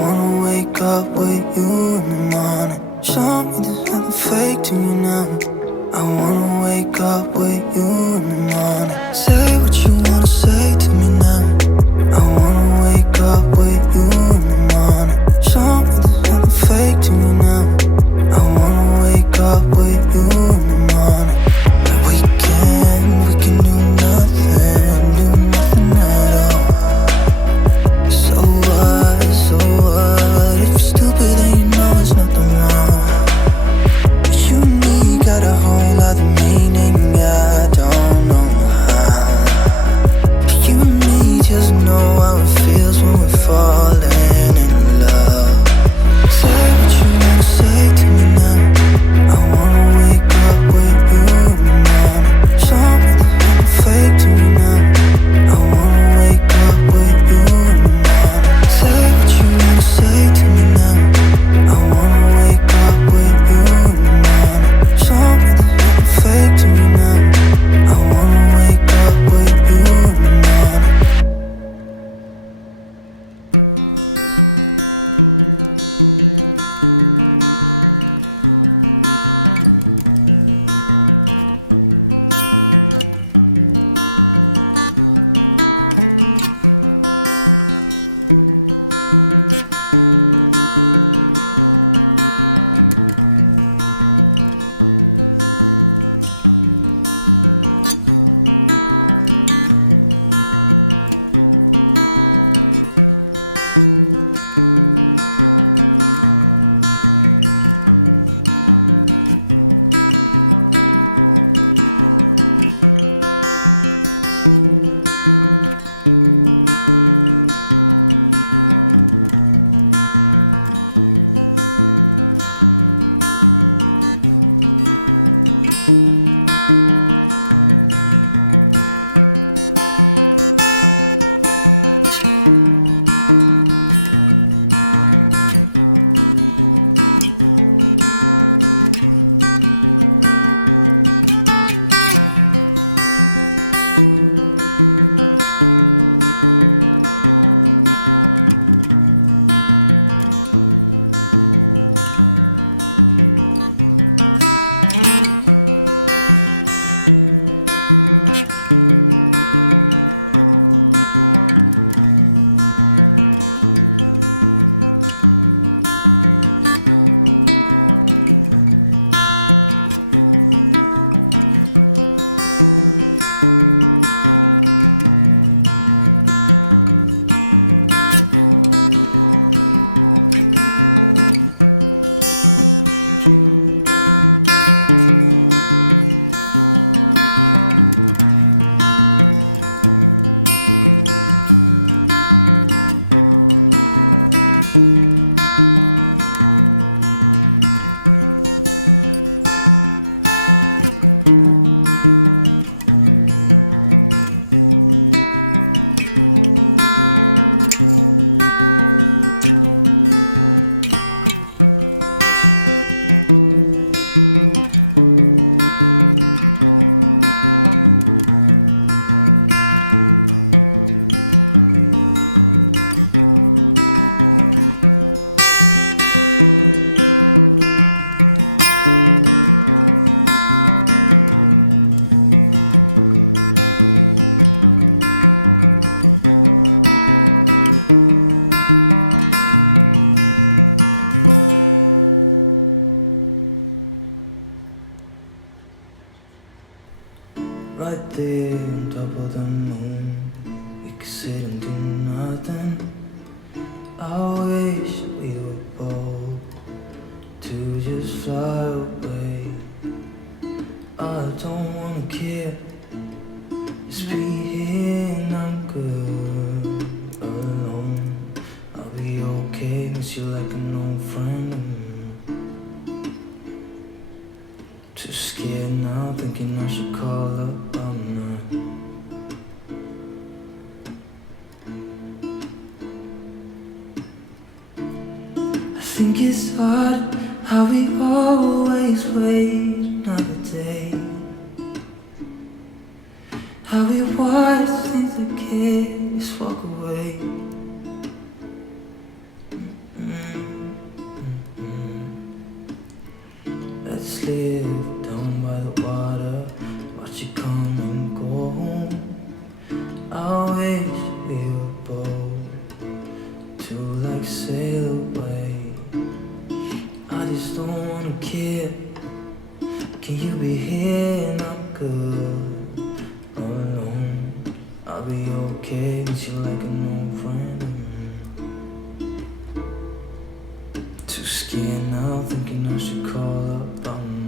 wanna wake up with you in the morning. Show me there's nothing fake to me now. I wanna wake up with you in the morning. Say what you wanna say to me now. I wanna wake up with you in the morning. Show me there's nothing fake to me now. I wanna wake up with you in the morning. We can do nothing at all. So what, if you're stupid then you know there's nothing wrong. But you and me got a whole other meaning, I don't know how. But you and me just know how it feels when we're falling in love. Say what you wanna say to me now. I wanna wake up with you in the morning. Show me there's nothing fake to me now. I wanna wake up with you in the morning. Say what you wanna say to me now. I wanna wake up with you in the morning. Show me there's nothing fake to me now. I wanna wake up with you in the morning. Right there on top of the moon, we could sit and do nothing. I wish we were bold to just fly away. I don't wanna care, just be here and I'm good alone. I'll be okay, miss you like an old friend. Too scared now, thinking I should call up on her. I think it's hard how we always wait another day, how we watch things that kids walk away. Can you be here and I'm good? All alone, I'll be okay. Miss you like a new friend. Too scared now, thinking I should call up. I'm